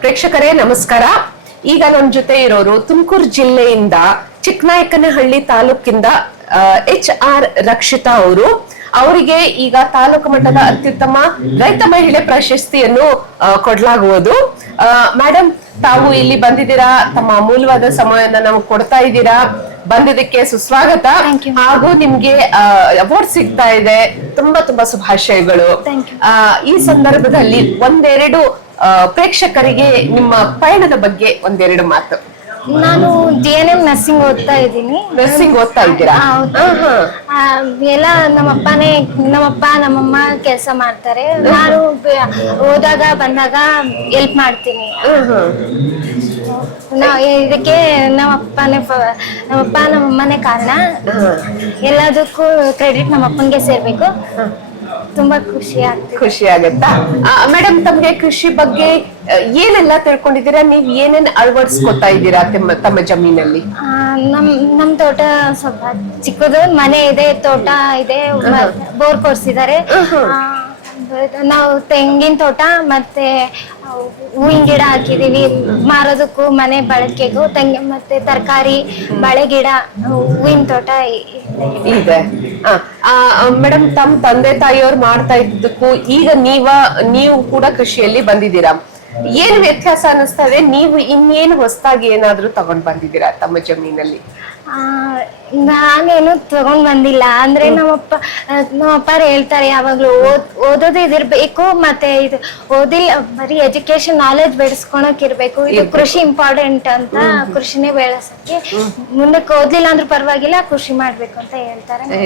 ಪ್ರೇಕ್ಷಕರೇ ನಮಸ್ಕಾರ. ಈಗ ನಮ್ಮ ಜೊತೆ ಇರೋರು ತುಮಕೂರು ಜಿಲ್ಲೆಯಿಂದ ಚಿಕ್ಕನಾಯಕನಹಳ್ಳಿ ತಾಲೂಕಿಂದ HR ರಕ್ಷಿತಾ ಅವರು. ಅವರಿಗೆ ಈಗ ತಾಲೂಕು ಮಟ್ಟದ ಅತ್ಯುತ್ತಮ ರೈತ ಮಹಿಳೆ ಪ್ರಶಸ್ತಿಯನ್ನು ಕೊಡಲಾಗುವುದು. ಮೇಡಮ್, ತಾವು ಇಲ್ಲಿ ಬಂದಿದ್ದೀರಾ, ತಮ್ಮ ಅಮೂಲ್ಯವಾದ ಸಮಯನ ನಮ್ಗೆ ಕೊಡ್ತಾ ಇದ್ದೀರಾ. ಬಂದಿದ್ದಕ್ಕೆ ಸುಸ್ವಾಗತ. ಹಾಗೂ ನಿಮ್ಗೆ ಅವಾರ್ಡ್ ಸಿಗ್ತಾ ಇದೆ, ತುಂಬಾ ತುಂಬಾ ಶುಭಾಶಯಗಳು. ಈ ಸಂದರ್ಭದಲ್ಲಿ ಒಂದೆರಡು ಪ್ರೇಕ್ಷಕರಿಗೆ ನಿಮ್ಮ ಪಯಣದ ಬಗ್ಗೆ ಒಂದೆರಡು ಮಾತು. ನಾನು DNM ನರ್ಸಿಂಗ್ ಓದ್ತಾ ಇದ್ದೀನಿ. ನರ್ಸಿಂಗ್ ಓದ್ತಾ ಇದ್ದೀರಾ? ಎಲ್ಲ ನಮ್ಮಪ್ಪ ನಮ್ಮಮ್ಮ ಕೆಲಸ ಮಾಡ್ತಾರೆ. ನಾನು ಹೋದಾಗ ಬಂದಾಗ ಹೆಲ್ಪ್ ಮಾಡ್ತೀನಿ. ಇದಕ್ಕೆ ನಮ್ಮಪ್ಪ ನಮ್ಮಮ್ಮನೇ ಕಾರಣ. ಎಲ್ಲದಕ್ಕೂ ಕ್ರೆಡಿಟ್ ನಮ್ಮಪ್ಪನಿಗೆ ಸೇರ್ಬೇಕು. ತುಂಬಾ ಖುಷಿ ಆಗುತ್ತಾ? ಮೇಡಮ್, ತಮ್ಗೆ ಕೃಷಿ ಬಗ್ಗೆ ಏನೆಲ್ಲ ತಿಳ್ಕೊಂಡಿದ್ದೀರಾ? ನೀವ್ ಏನೇನ್ ಅಳವಡಿಸ್ಕೊತಾ ಇದ್ದೀರಾ ತಮ್ಮ ಜಮೀನಲ್ಲಿ? ನಮ್ ತೋಟ ಸ್ವಲ್ಪ ಚಿಕ್ಕದು, ಮನೆ ಇದೆ, ತೋಟ ಇದೆ, ಬೋರ್ ಕೊರ್ಸಿದ್ದಾರೆ. ನಾವು ತೆಂಗಿನ ತೋಟ ಮತ್ತೆ ಹೂವಿನ ಗಿಡ ಹಾಕಿದೀವಿ, ಮಾರೋದಕ್ಕೂ ಮನೆ ಬಳಕೆಗೂ. ಮತ್ತೆ ತರಕಾರಿ, ಬಾಳೆ ಗಿಡ, ಹೂವಿನ ತೋಟ ಇದೆ. ಮೇಡಮ್, ತಮ್ಮ ತಂದೆ ತಾಯಿಯವ್ರು ಮಾಡ್ತಾ ಇದ್ದಕ್ಕೂ ಈಗ ನೀವು ಕೂಡ ಕೃಷಿಯಲ್ಲಿ ಬಂದಿದ್ದೀರಾ, ಏನ್ ವ್ಯತ್ಯಾಸ ಅನಿಸ್ತಾ ಇದೆ? ನೀವು ಇನ್ನೇನು ಹೊಸದಾಗಿ ಏನಾದ್ರೂ ತಗೊಂಡ್ ಬಂದಿದ್ದೀರಾ ತಮ್ಮ ಜಮೀನಲ್ಲಿ? ನಾನೇನು ತಗೊಂಡ್ ಬಂದಿಲ್ಲ. ಅಂದ್ರೆ ನಮ್ಮಪ್ಪ ಹೇಳ್ತಾರೆ ಯಾವಾಗ್ಲೂ ಓದೋದು ಇದಿರ್ಬೇಕು, ಮತ್ತೆ ಇದು ಓದಿಲ್ಲ ಬರೀ ಎಜುಕೇಶನ್ ನಾಲೆಜ್ ಬೆಳೆಸ್ಕೊಳಕ್ ಇರ್ಬೇಕು. ಇದು ಕೃಷಿ ಇಂಪಾರ್ಟೆಂಟ್ ಅಂತ, ಕೃಷಿನೇ ಬೆಳೆಸಕ್ಕೆ. ಮುಂದಕ್ಕೆ ಓದ್ಲಿಲ್ಲ ಅಂದ್ರೂ ಪರವಾಗಿಲ್ಲ, ಕೃಷಿ ಮಾಡ್ಬೇಕು ಅಂತ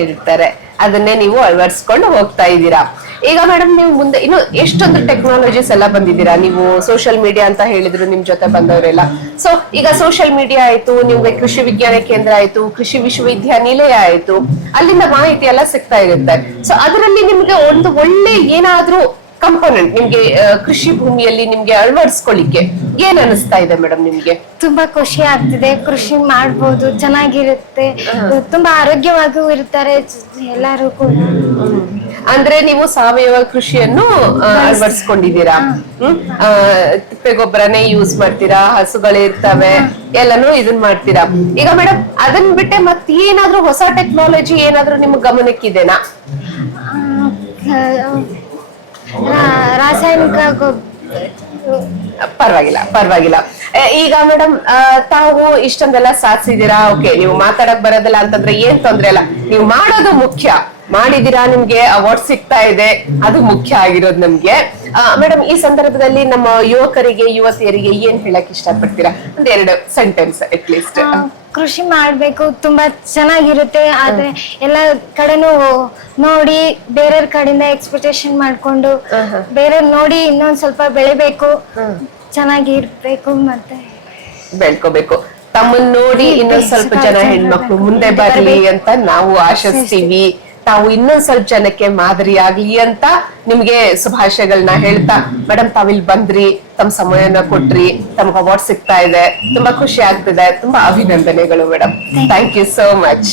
ಹೇಳ್ತಾರೆ. ಅದನ್ನೇ ನೀವು ಅಳವಡಿಸ್ಕೊಂಡು ಹೋಗ್ತಾ ಇದ್ದೀರಾ. ಈಗ ಮೇಡಮ್, ನೀವು ಮುಂದೆ ಇನ್ನು ಎಷ್ಟೊಂದು ಟೆಕ್ನಾಲಜೀಸ್ ಎಲ್ಲ ಬಂದಿದ್ದೀರಾ. ನೀವು ಸೋಷಿಯಲ್ ಮೀಡಿಯಾ ಅಂತ ಹೇಳಿದ್ರು ನಿಮ್ ಜೊತೆ ಬಂದವರೆಲ್ಲ. ಸೊ ಈಗ ಸೋಷಿಯಲ್ ಮೀಡಿಯಾ ಆಯ್ತು, ನಿಮ್ಗೆ ಕೃಷಿ ವಿಜ್ಞಾನ ಕೇಂದ್ರ ಆಯ್ತು, ಕೃಷಿ ವಿಶ್ವವಿದ್ಯಾನಿಲಯ ಆಯ್ತು, ಅಲ್ಲಿಂದ ಮಾಹಿತಿ ಎಲ್ಲ ಸಿಗ್ತಾ ಇರುತ್ತೆ. ಸೊ ಅದರಲ್ಲಿ ನಿಮ್ಗೆ ಒಂದು ಒಳ್ಳೆ ಏನಾದ್ರೂ ಕಂಪೋನೆಂಟ್ ನಿಮ್ಗೆ ಕೃಷಿ ಭೂಮಿಯಲ್ಲಿ ನಿಮ್ಗೆ ಅಳವಡಿಸ್ಕೊಳ್ಳಿಕ್ಕೆ ಏನ್ ಅನಿಸ್ತಾ ಇದೆ ಮೇಡಮ್ ನಿಮ್ಗೆ? ತುಂಬಾ ಖುಷಿ ಆಗ್ತಿದೆ. ಕೃಷಿ ಮಾಡ್ಬೋದು, ಚೆನ್ನಾಗಿರುತ್ತೆ, ತುಂಬಾ ಆರೋಗ್ಯವಾಗೂ ಇರ್ತಾರೆ ಎಲ್ಲರೂ ಕೂಡ. ಅಂದ್ರೆ ನೀವು ಸಾವಯವ ಕೃಷಿಯನ್ನು ಅಳವಡಿಸ್ಕೊಂಡಿದ್ದೀರಾ? ತಿಪ್ಪೆ ಗೊಬ್ಬರನೇ ಯೂಸ್ ಮಾಡ್ತೀರಾ, ಹಸುಗಳಿರ್ತವೆ, ಎಲ್ಲಾನು ಇದನ್ ಮಾಡ್ತೀರಾ. ಈಗ ಮೇಡಮ್, ಅದನ್ ಬಿಟ್ಟೆ ಮತ್ತೇನಾದ್ರೂ ಹೊಸ ಟೆಕ್ನಾಲಜಿ ಏನಾದ್ರೂ ನಿಮ್ಗೆ ಗಮನಕ್ಕಿದೆನಾ? ರಾಸಾಯನಿಕ ಪರವಾಗಿಲ್ಲ. ಈಗ ಮೇಡಮ್, ತಾವು ಇಷ್ಟೊಂದೆಲ್ಲ ಸಾಧಿಸಿದೀರಾ. ಓಕೆ, ನೀವು ಮಾತಾಡಕ್ ಬರೋದಿಲ್ಲ ಅಂತಂದ್ರೆ ಏನ್ ತೊಂದ್ರೆ ಇಲ್ಲ, ನೀವು ಮಾಡೋದು ಮುಖ್ಯ. ಮಾಡಿದೀರಾ, ನಿಮ್ಗೆ ಅವಾರ್ಡ್ ಸಿಗ್ತಾ ಇದೆ, ಅದು ಮುಖ್ಯ ಆಗಿರೋದು ನಮ್ಗೆ. ಮೇಡಮ್, ಈ ಸಂದರ್ಭದಲ್ಲಿ ನಮ್ಮ ಯುವಕರಿಗೆ ಯುವತಿಯರಿಗೆ ಏನ್ ಹೇಳಕ್ ಇಷ್ಟಪಡ್ತೀರಾ? ಒಂದೆರಡು ಸೆಂಟೆನ್ಸ್ ಅಟ್ ಲೀಸ್ಟ್. ಕೃಷಿ ಮಾಡ್ಬೇಕು, ತುಂಬಾ ಚೆನ್ನಾಗಿರುತ್ತೆ. ಆದ್ರೆ ಎಲ್ಲ ಕಡೆನೂ ನೋಡಿ ಬೇರೆಯವ್ರ ಕಡೆಯಿಂದ ಎಕ್ಸ್ಪೆಕ್ಟೇಷನ್ ಮಾಡ್ಕೊಂಡು ಬೇರೆಯವ್ರ ನೋಡಿ ಇನ್ನೊಂದ್ ಸ್ವಲ್ಪ ಬೆಳಿಬೇಕು, ಚೆನ್ನಾಗಿರ್ಬೇಕು, ಮತ್ತೆ ಬೆಳ್ಕೋಬೇಕು. ತಮ್ಮನ್ನ ನೋಡಿ ಇನ್ನೊಂದ್ ಸ್ವಲ್ಪ ಜನ ಹೆಣ್ಮಕ್ಳು ಮುಂದೆ ಬರ್ಲಿ ಅಂತ ನಾವು ಆಶಿಸ್ತೀವಿ. ತಾವು ಇನ್ನೊಂದ್ ಸ್ವಲ್ಪ ಜನಕ್ಕೆ ಮಾದರಿ ಆಗ್ಲಿ ಅಂತ ನಿಮ್ಗೆ ಶುಭಾಶಯಗಳನ್ನ ಹೇಳ್ತಾ, ಮೇಡಮ್ ತಾವಿಲ್ ಬಂದ್ರಿ, ತಮ್ಮ ಸಮಯನ ಕೊಟ್ರಿ, ತಮ್ಗೆ ಅವಾರ್ಡ್ ಸಿಗ್ತಾ ಇದೆ, ತುಂಬಾ ಖುಷಿ ಆಗ್ತಿದೆ. ತುಂಬಾ ಅಭಿನಂದನೆಗಳು madam. Thank you so much.